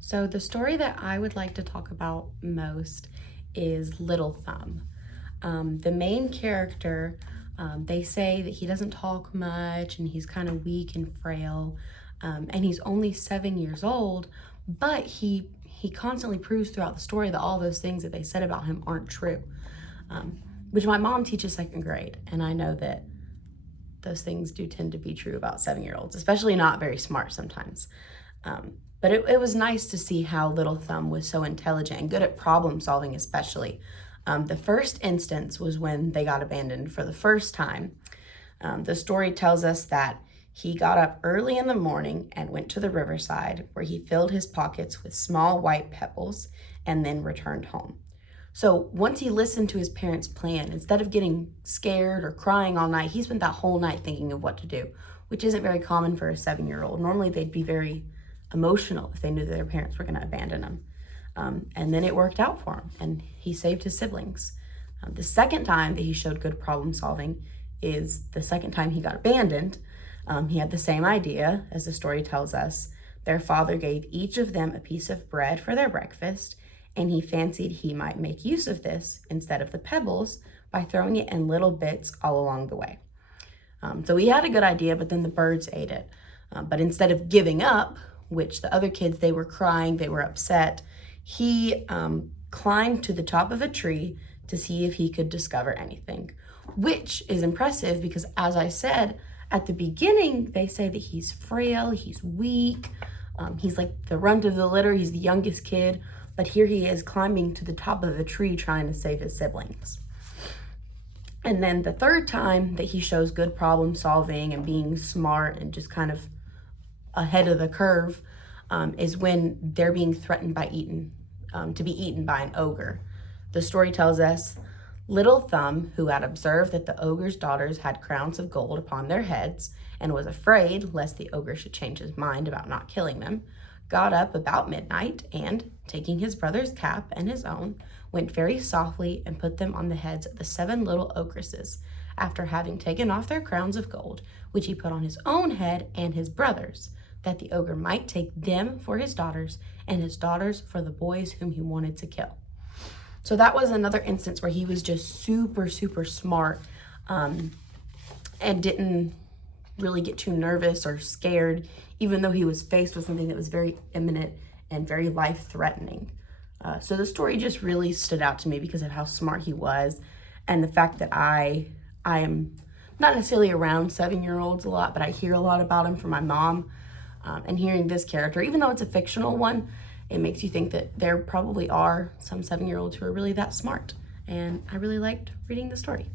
So the story that I would like to talk about most is Little Thumb. The main character, they say that he doesn't talk much and he's kind of weak and frail, and he's only 7 years old, but he constantly proves throughout the story that all those things that they said about him aren't true, which my mom teaches second grade, and I know that those things do tend to be true about 7-year-olds, especially not very smart sometimes. But it was nice to see how Little Thumb was so intelligent and good at problem solving, especially. The first instance was when they got abandoned for the first time. The story tells us that he got up early in the morning and went to the riverside where he filled his pockets with small white pebbles and then returned home. So once he listened to his parents' plan, instead of getting scared or crying all night, he spent that whole night thinking of what to do, which isn't very common for a 7-year-old. Normally they'd be very emotional if they knew that their parents were going to abandon him. And then it worked out for him, and he saved his siblings. The second time that he showed good problem solving is the second time he got abandoned. He had the same idea, as the story tells us. Their father gave each of them a piece of bread for their breakfast, and he fancied he might make use of this instead of the pebbles by throwing it in little bits all along the way. So he had a good idea, but then the birds ate it. But instead of giving up, which the other kids, they were crying, they were upset, he climbed to the top of a tree to see if he could discover anything, which is impressive because, as I said, at the beginning, they say that he's frail, he's weak, he's like the runt of the litter, he's the youngest kid, but here he is climbing to the top of a tree trying to save his siblings. And then the third time that he shows good problem solving and being smart and just kind of ahead of the curve is when they're being threatened by to be eaten by an ogre. The story tells us Little Thumb, who had observed that the ogre's daughters had crowns of gold upon their heads and was afraid lest the ogre should change his mind about not killing them, got up about midnight and, taking his brother's cap and his own, went very softly and put them on the heads of the 7 little ogresses, after having taken off their crowns of gold, which he put on his own head and his brother's, that the ogre might take them for his daughters and his daughters for the boys whom he wanted to kill. So that was another instance where he was just super, super smart, and didn't really get too nervous or scared, even though he was faced with something that was very imminent and very life-threatening. So the story just really stood out to me because of how smart he was, and the fact that I am not necessarily around 7-year-olds a lot, but I hear a lot about him from my mom. And hearing this character, even though it's a fictional one, it makes you think that there probably are some 7-year-olds who are really that smart. And I really liked reading the story.